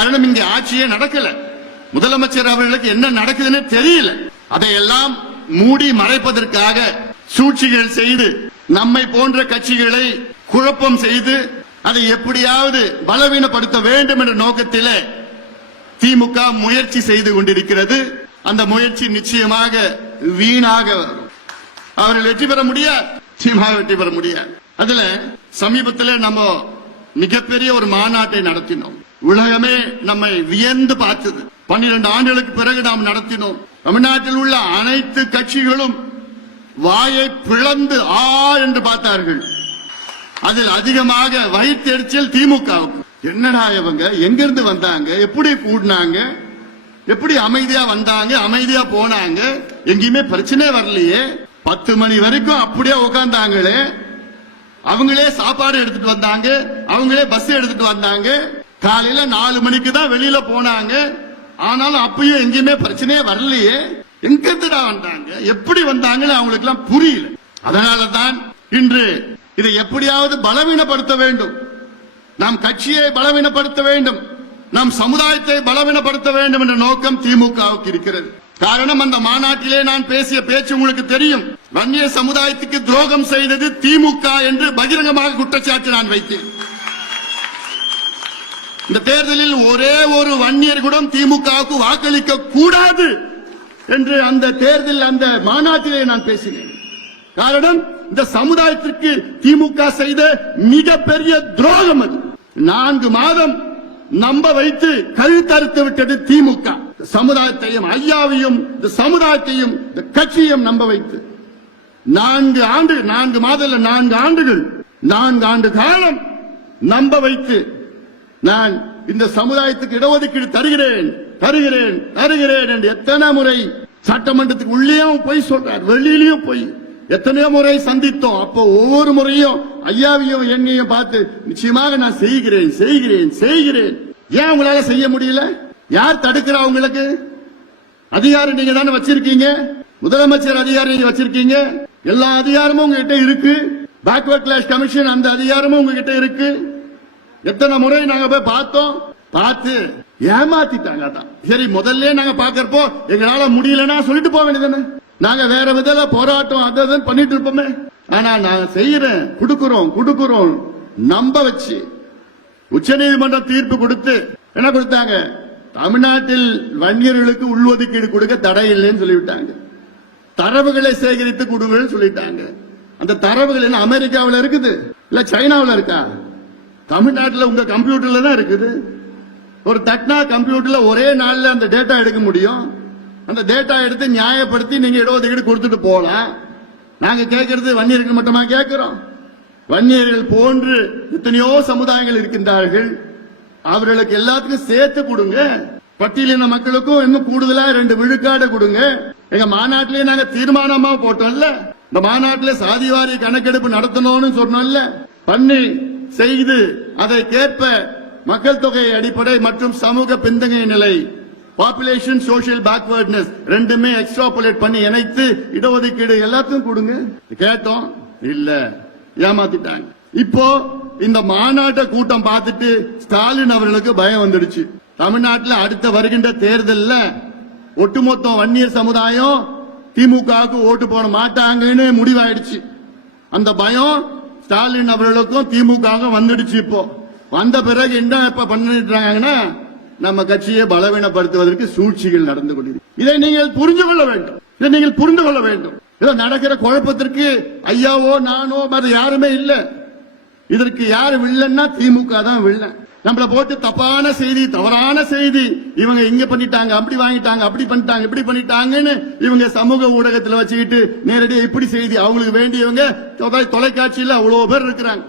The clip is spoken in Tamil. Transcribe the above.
காரணம் இங்கே ஆட்சியே நடக்கல. முதலமைச்சர் அவர்களுக்கு என்ன நடக்குதுன்னு தெரியல. அதையெல்லாம் மூடி மறைப்பதற்காக சூழ்ச்சிகள் செய்து நம்மை போன்ற கட்சிகளை குழப்பம் செய்து அதை எப்படியாவது பலவீனப்படுத்த வேண்டும் என்ற நோக்கத்திலே திமுக முயற்சி செய்து கொண்டிருக்கிறது. அந்த முயற்சி நிச்சயமாக வீணாக அவர்கள் வெற்றி பெற முடியாது, நிச்சயமாக வெற்றி பெற முடியாது. அதுல சமீபத்தில் நம்ம மிகப்பெரிய ஒரு மாநாட்டை நடத்தினோம். உலகமே நம்மை வியந்து பார்த்தது. 12 ஆண்டுகளுக்கு பிறகு நாம் நடத்தினோம். தமிழ்நாட்டில் உள்ள அனைத்து கட்சிகளும் வாயை பிளந்து ஆ என்று பார்த்தார்கள். அதில் அதிகமாக வயிற்றெரிச்சல் திமுகவுக்கு. என்னடா இவங்க எங்கிருந்து வந்தாங்க, எப்படி கூடினாங்க, எப்படி அமைதியா வந்தாங்க, அமைதியா போனாங்க, எங்கேயுமே பிரச்சனை வரலையே, 10 மணி வரைக்கும் அப்படியே உட்கார்ந்தாங்களே, அவங்களே சாப்பாடு எடுத்துட்டு வந்தாங்க, அவங்களே பஸ் எடுத்துட்டு வந்தாங்க, காலையில 4 மணிக்கு தான் வெளியில போனாங்க, ஆனாலும் அப்பயும் எங்கேயுமே பிரச்சனையே வரலையே, எங்க இருந்துடா வந்தாங்க, எப்படி வந்தாங்கன்னு அவங்களுக்கு எல்லாம் புரியல. அதனாலதான் இன்று இதை எப்படியாவது பலவீனப்படுத்த வேண்டும், நாம் கட்சியை பலவீனப்படுத்த வேண்டும், நம் சமுதாயத்தை பலவீனப்படுத்த வேண்டும் என்ற நோக்கம் திமுகவுக்கு இருக்கிறது. காரணம், அந்த மாநாட்டிலே நான் பேசிய பேச்சு உங்களுக்கு தெரியும். வன்னியர் சமுதாயத்துக்கு துரோகம் செய்தது திமுக என்று பகிரங்கமாக குற்றச்சாட்டு நான் வைத்தேன். இந்த தேர்தலில் ஒரே ஒரு வன்னியர் கூட திமுகவுக்கு வாக்களிக்க கூடாது என்று அந்த தேர்தல் அந்த மாநாட்டிலே நான் பேசினேன். காரணம், இந்த சமுதாயத்திற்கு திமுக செய்த மிகப்பெரிய துரோகம் அது. 4 மாதம் நம்ப வைத்து கழுத்தறுத்து விட்டது திமுக. சமுதாயத்தையும் ஐயாவையும் இந்த சமுதாயத்தையும் இந்த கட்சியும் நம்ப வைத்து 4 ஆண்டுகள் 4 ஆண்டு காலம் நம்ப வைத்து நான் இந்த சமுதாயத்துக்கு இடஒதுக்கீடு தருகிறேன் தருகிறேன் தருகிறேன் என்று எத்தனை முறை சட்டமன்றத்துக்கு உள்ளேயும் போய் சொல்றார், வெளியிலையும் போய் எத்தனையோ முறை சந்தித்தோம். அப்போ ஒவ்வொரு முறையும் ஐயாவையும் என்னையும் பார்த்து நிச்சயமாக நான் செய்கிறேன் செய்கிறேன் செய்கிறேன். ஏன் உங்களால செய்ய முடியல? யார் தடுக்கிறா? உங்களுக்கு அதிகாரம் நீங்க தானே வச்சிருக்கீங்க, முதலமைச்சர் அதிகாரம் நீங்க வச்சிருக்கீங்க, எல்லா அதிகாரமும் உங்ககிட்ட இருக்கு. பேக்வர்ட் கிளாஸ் கமிஷன் அந்த அதிகாரமும் உங்ககிட்ட இருக்கு. எத்தனை முறை நாங்க போய் பார்த்தோம், பார்த்து ஏமாத்திட்டாங்க. சரி, முதல்ல நாங்க பாக்கிறப்போ எங்களால முடியலன்னா சொல்லிட்டு போக வேண்டியதானே, நாங்க வேற விதத்துல போராட்டம் அதை பண்ணிட்டு இருப்போமே. ஆனா நான் செய்யறேன், கொடுக்கிறோம் நம்ப வச்சு உச்சநீதிமன்றம் தீர்ப்பு கொடுத்து என்ன கொடுத்தாங்க, தமிழ்நாட்டில் வன்னியர்களுக்கு உள்ஒதுக்கீடு கொடுக்க தடை இல்லைன்னு சொல்லிவிட்டாங்க. தரவுகளை சேகரித்து கொடுங்கன்னு சொல்லிட்டாங்க. அந்த தரவுகள் என்ன அமெரிக்காவில் இருக்குது இல்ல சைனாவில் இருக்கா? தமிழ்நாட்டில் உங்க கம்ப்யூட்டர்ல தான் இருக்குது. ஒரு தட்னா கம்ப்யூட்டர்ல ஒரே நாள்ல அந்த டேட்டா எடுக்க முடியும். அந்த டேட்டா எடுத்து நியாயப்படுத்தி நீங்க இடஒதுக்கீடு கொடுத்துட்டு போலாம். நாங்க கேட்கறது வன்னியர்கள் மட்டுமா கேட்கிறோம்? வன்னியர்கள் போன்று எத்தனையோ சமுதாயங்கள் இருக்கின்றார்கள். அவர்களுக்கு எல்லாத்துக்கும் சேர்த்து கொடுங்க. பட்டியலின மக்களுக்கும் இன்னும் கூடுதலா 2 விழுக்காடு கொடுங்க. எங்க மாநாட்டிலே நாங்க தீர்மானமா போட்டோம்ல, இந்த மாநாட்டிலே சாதிவாரி கணக்கெடுப்பு நடத்தணும்னு சொன்னோம்ல, பண்ணி செய்து அதை கேட்ப மக்கள் தொகை அடிப்படை மற்றும் சமூக பின்தங்கிய நிலை பாப்புலேஷன் சோசியல் பேக்வர்ட்னஸ் ரெண்டுமே எக்ஸ்ட்ராபுலேட் பண்ணி இணைத்து இடஒதுக்கீடு எல்லாத்தையும் கொடுங்க கேட்டோம். இல்ல, ஏமாத்திட்டாங்க. இப்போ இந்த மாநாட்ட கூட்டம் பார்த்துட்டு ஸ்டாலின் அவர்களுக்கு பயம் வந்துடுச்சு. தமிழ்நாட்டில் அடுத்த வருகின்ற தேர்தலில் ஒட்டுமொத்த வன்னியர் சமுதாயம் திமுகவுக்கு ஓட்டு போட மாட்டாங்கன்னு முடிவாயிடுச்சு. அந்த பயம் ஸ்டாலின் அவர்களுக்கும் திமுக வந்துடுச்சு. இப்போ வந்த பிறகு என்ன இப்ப பண்ணிட்டாங்கன்னா, நம்ம கட்சியை பலவீனப்படுத்துவதற்கு சூழ்ச்சிகள் நடந்து கொண்டிருக்கு. இதை நீங்கள் புரிந்து கொள்ள வேண்டும். இதை நடக்கிற குழப்பத்திற்கு ஐயாவோ நானோ அது யாருமே இல்ல. இதற்கு யாரு வில்லன்னா திமுக தான் வில்லன். நம்மள போட்டு தப்பான செய்தி, தவறான செய்தி, இவங்க இங்க பண்ணிட்டாங்க, அப்படி வாங்கிட்டாங்க, அப்படி பண்ணிட்டாங்க, இப்படி பண்ணிட்டாங்கன்னு இவங்க சமூக ஊடகத்தில் வச்சுக்கிட்டு நேரடியாக இப்படி செய்தி அவங்களுக்கு வேண்டியவங்க தொலைக்காட்சியில் அவ்வளவு பேர் இருக்கிறாங்க.